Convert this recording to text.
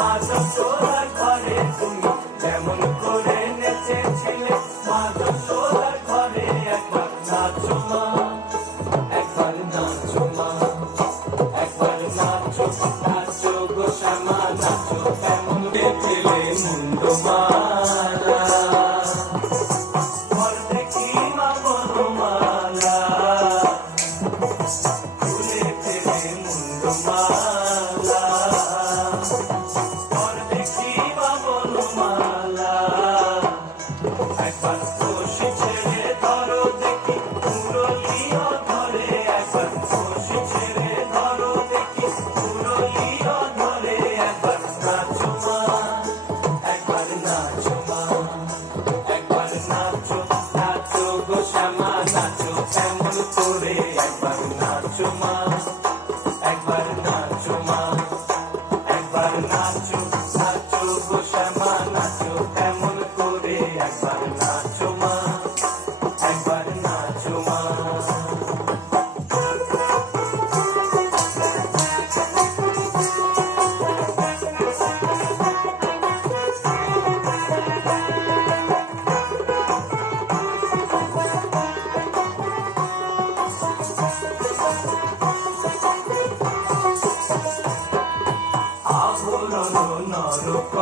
মা যশোদার ঘরে তুমি যেমন করে নেচেছিলে, মা যশোদার ঘরে একবার নাচো মা, একবার নাচো মা, একবার নাচো, নাচো গো শ্যামা নাচো, কেমন পেলে মুন্ডমালা, ঘর দেখি মা বনমালা, খুলে ফেলে মুন্ডমালা, ঘর দেখি মা বনমালা, একবার খুশি ছেড়ে ধরো দেখি মুরলিও ধরে, একবার খুশি ছেড়ে ধরো দেখি মুরলিও ধরে, একবার নাচো মা, একবার নাচো মা, একবার নাচো, নাচো গো শ্যামা নাচো, কেমন করে একবার নাচো মা, একবার নাচো মা, একবার নাচো, নাচো গো শ্যামা নাচো, কেমন করে একবার নাচো মা, একবার নাচো মা। আভরণ নরক